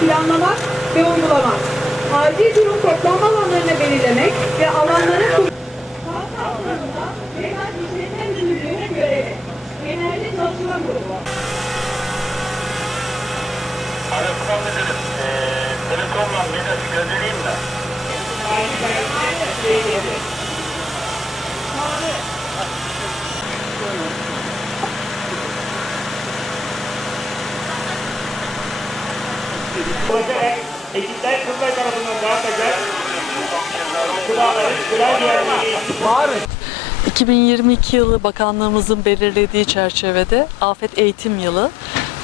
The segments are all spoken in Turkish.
planlamak ve uygulamak. Acil durum toplanma alanlarını belirlemek ve alanların Sağlığı'nda Genel İşletme Müdürlüğü'nün görevi. Genelde çalışma grubu. Arasından müdürüm. Eee telefonla mesaj göndereyim mi? Olacak ekipler Kızılay tarafından dağıtacak. Kulağları, kulağ diğerleri 2022 yılı bakanlığımızın belirlediği çerçevede afet eğitim yılı.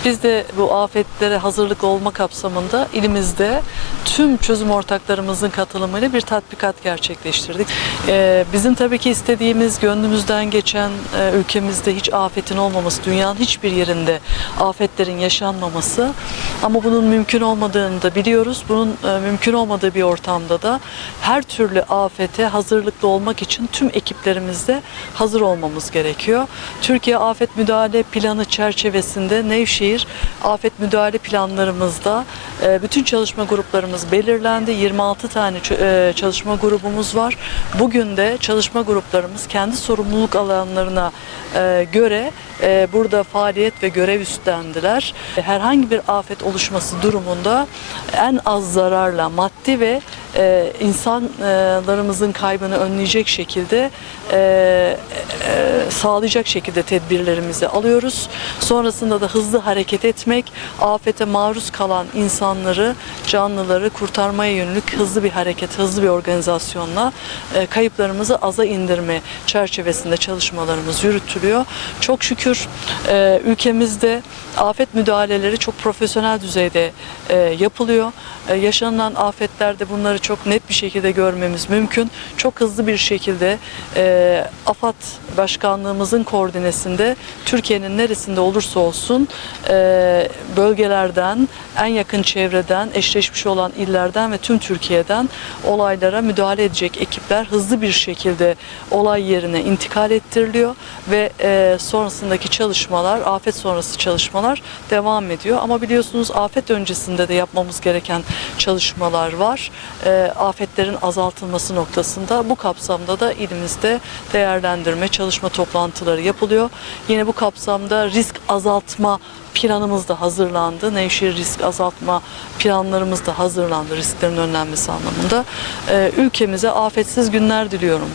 Biz de bu afetlere hazırlık olma kapsamında ilimizde tüm çözüm ortaklarımızın katılımıyla bir tatbikat gerçekleştirdik. Ee, bizim tabii ki istediğimiz gönlümüzden geçen e, ülkemizde hiç afetin olmaması, dünyanın hiçbir yerinde afetlerin yaşanmaması. Ama bunun mümkün olmadığını da biliyoruz. Bunun e, mümkün olmadığı bir ortamda da her türlü afete hazırlıklı olmak için tüm ekiplerimizde hazır olmamız gerekiyor. Türkiye Afet Müdahale Planı çerçevesinde Nevşehir afet müdahale planlarımızda e, bütün çalışma gruplarımız belirlendi. 26 tane e, çalışma grubumuz var. Bugün de çalışma gruplarımız kendi sorumluluk alanlarına e, göre burada faaliyet ve görev üstlendiler. Herhangi bir afet oluşması durumunda en az zararla maddi ve e, insanlarımızın kaybını önleyecek şekilde e, e, sağlayacak şekilde tedbirlerimizi alıyoruz. Sonrasında da hızlı hareket etmek, afete maruz kalan insanları, canlıları kurtarmaya yönelik hızlı bir hareket, hızlı bir organizasyonla kayıplarımızı aza indirme çerçevesinde çalışmalarımız yürütülüyor. Çok şükür e, ülkemizde afet müdahaleleri çok profesyonel düzeyde e, yapılıyor. E, yaşanılan afetlerde bunları çok net bir şekilde görmemiz mümkün. Çok hızlı bir şekilde e, AFAD Başkanlığımızın koordinesinde Türkiye'nin neresinde olursa olsun e, bölgelerden, en yakın çevreden, eşleşmiş olan illerden ve tüm Türkiye'den olaylara müdahale edecek ekipler hızlı bir şekilde olay yerine intikal ettiriliyor ve e, sonrasındaki çalışmalar, afet sonrası çalışmalar devam ediyor. Ama biliyorsunuz afet öncesinde de yapmamız gereken çalışmalar var. E, afetlerin azaltılması noktasında bu kapsamda da ilimizde değerlendirme, çalışma toplantıları yapılıyor. Yine bu kapsamda risk azaltma planımız da hazırlandı. Nevşehir risk azaltma planlarımız da hazırlandı risklerin önlenmesi anlamında. E, ülkemize afetsiz günler diliyorum.